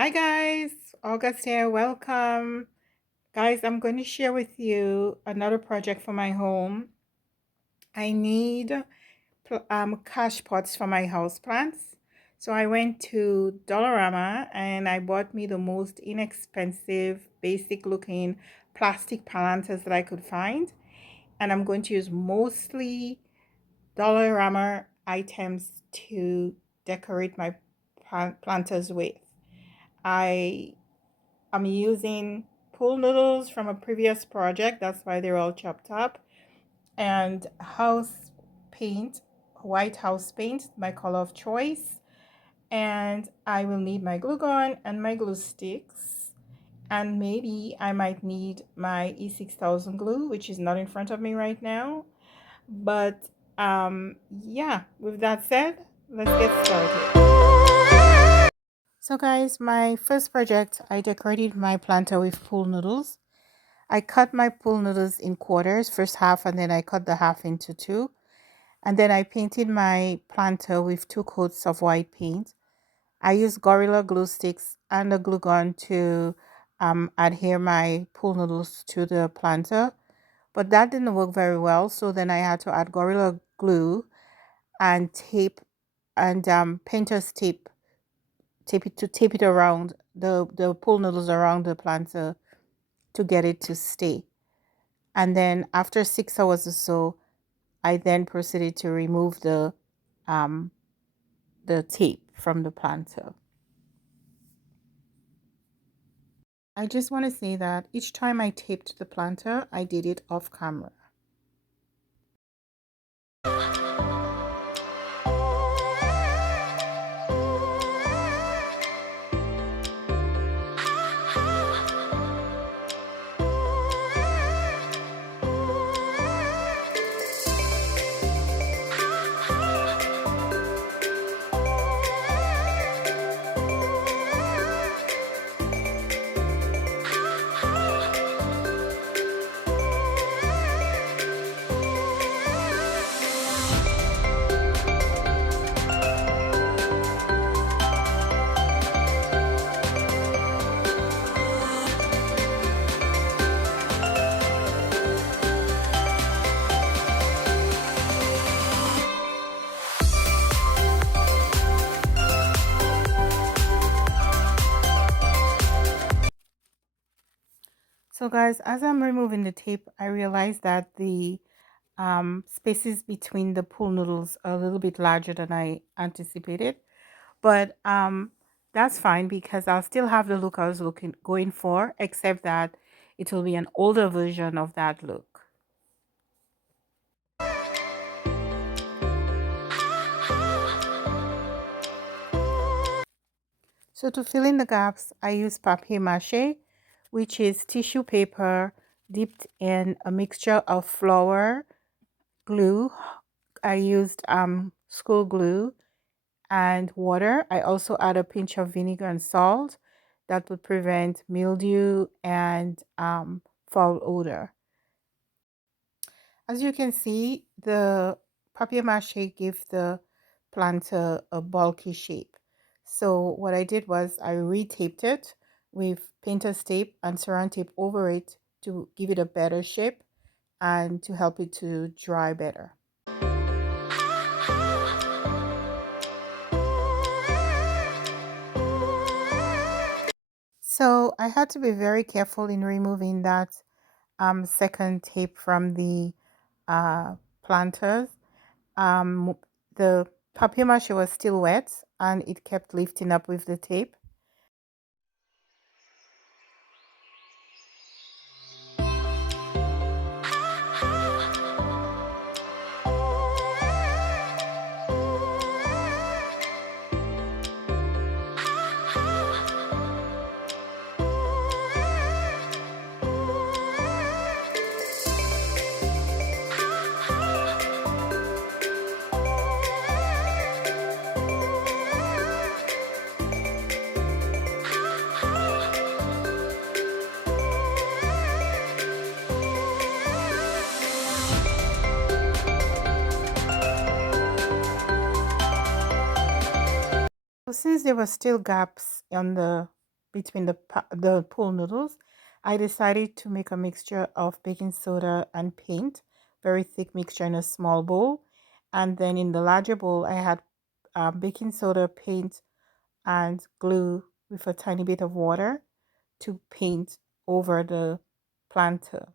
Hi guys, August here. Welcome. Guys, I'm going to share with you another project for my home. I need cash pots for my house plants. So I went to Dollarama and I bought me the most inexpensive, basic looking plastic planters that I could find. And I'm going to use mostly Dollarama items to decorate my planters with. I I'm using pool noodles from a previous project. That's why they're all chopped up. And house paint, white house paint, my color of choice. And I will need my glue gun and my glue sticks. And maybe I might need my E6000 glue, which is not in front of me right now. But yeah, with that said, let's get started. So guys, my first project, I decorated my planter with pool noodles. I cut my pool noodles in quarters, first half, and then I cut the half into two. And then I painted my planter with 2 coats of white paint. I used Gorilla glue sticks and a glue gun to adhere my pool noodles to the planter. But that didn't work very well, so then I had to add Gorilla glue and tape and painter's tape it around the pool noodles around the planter to get it to stay. And then after 6 hours or so, I then proceeded to remove um, the tape from the planter. I just want to say that each time I taped the planter, I did it off camera. So guys, as I'm removing the tape, I realized that the spaces between the pool noodles are a little bit larger than I anticipated. But that's fine because I'll still have the look I was going for, except that it will be an older version of that look. So to fill in the gaps, I use papier mâché, which is tissue paper dipped in a mixture of flour, glue. I used school glue and water. I also add a pinch of vinegar and salt that would prevent mildew and foul odor. As you can see, the papier mâché gave the planter a bulky shape. So what I did was I retaped it with painter's tape and saran tape over it to give it a better shape and to help it to dry better. So I had to be very careful in removing that second tape from the planters. Um, the papier mâché was still wet and it kept lifting up with the tape. So since there were still gaps on the between the pool noodles, I decided to make a mixture of baking soda and paint, very thick mixture in a small bowl. And then in the larger bowl, I had baking soda, paint, and glue with a tiny bit of water to paint over the planter.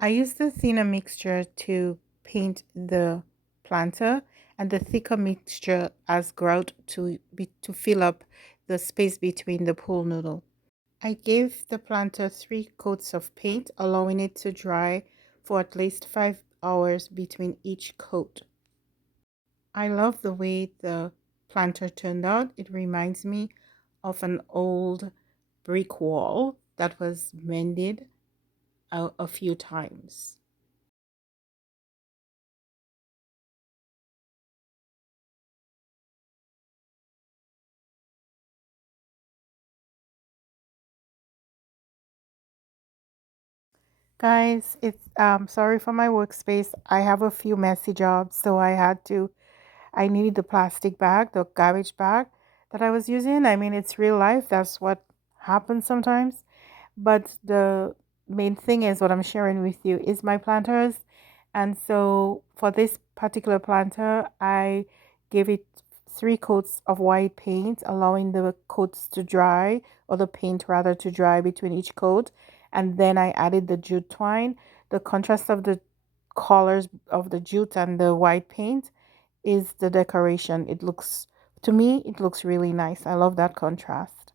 I used the thinner mixture to paint the planter and the thicker mixture as grout to fill up the space between the pool noodle. I gave the planter 3 coats of paint, allowing it to dry for at least 5 hours between each coat. I love the way the planter turned out. It reminds me of an old brick wall that was mended a few times. Guys, it's sorry for my workspace. I have a few messy jobs, so I needed the plastic bag, the garbage bag that I was using. I mean, it's real life. That's what happens sometimes. But the main thing is what I'm sharing with you is my planters. And so for this particular planter, I gave it 3 coats of white paint, allowing the coats to dry, or the paint rather to dry between each coat. And then I added the jute twine. The contrast of the colors of the jute and the white paint is the decoration. It looks, to me, it looks really nice. I love that contrast.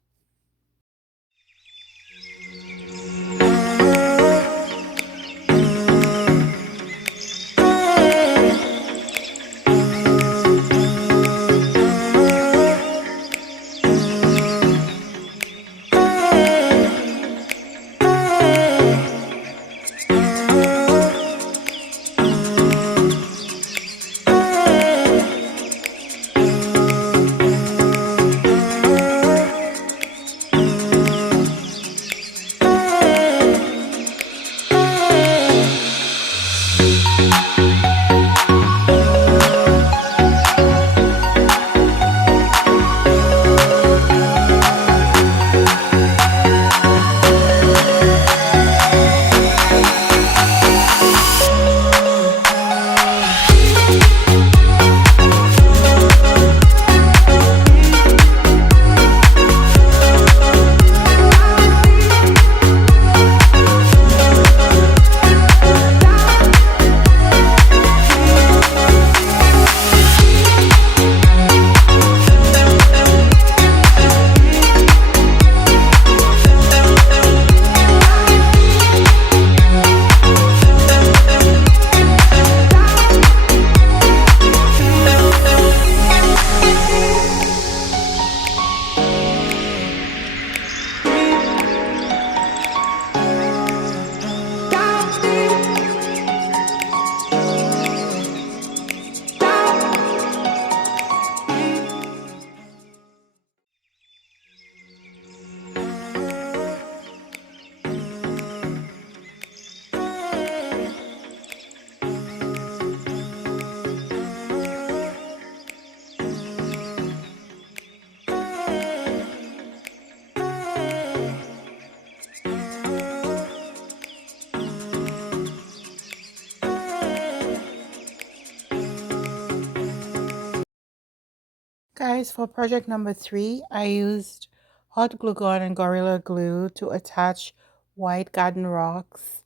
guys, for project number 3, I used hot glue gun and Gorilla Glue to attach white garden rocks,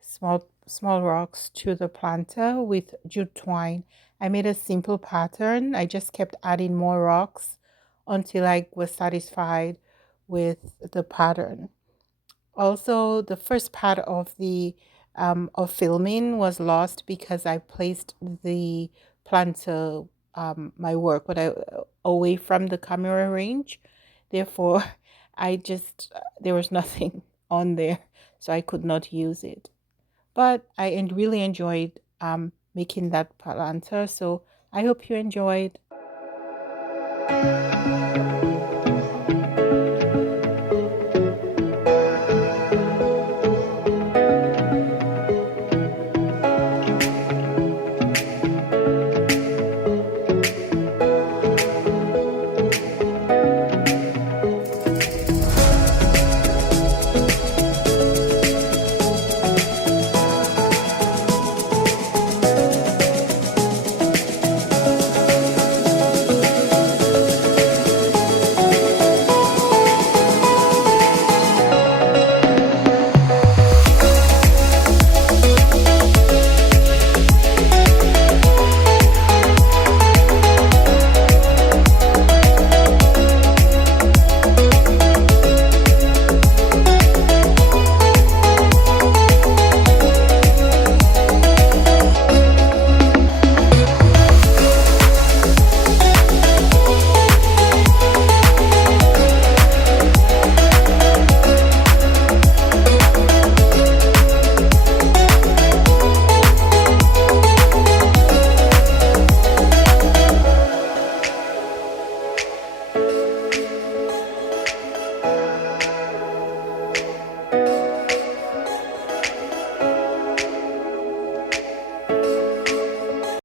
small rocks to the planter with jute twine. I made a simple pattern. I just kept adding more rocks until I was satisfied with the pattern. Also, the first part of the of filming was lost because I placed the planter, my work, but I away from the camera range. Therefore, I just there was nothing on there, so I could not use it. But I really enjoyed making that planter. So I hope you enjoyed.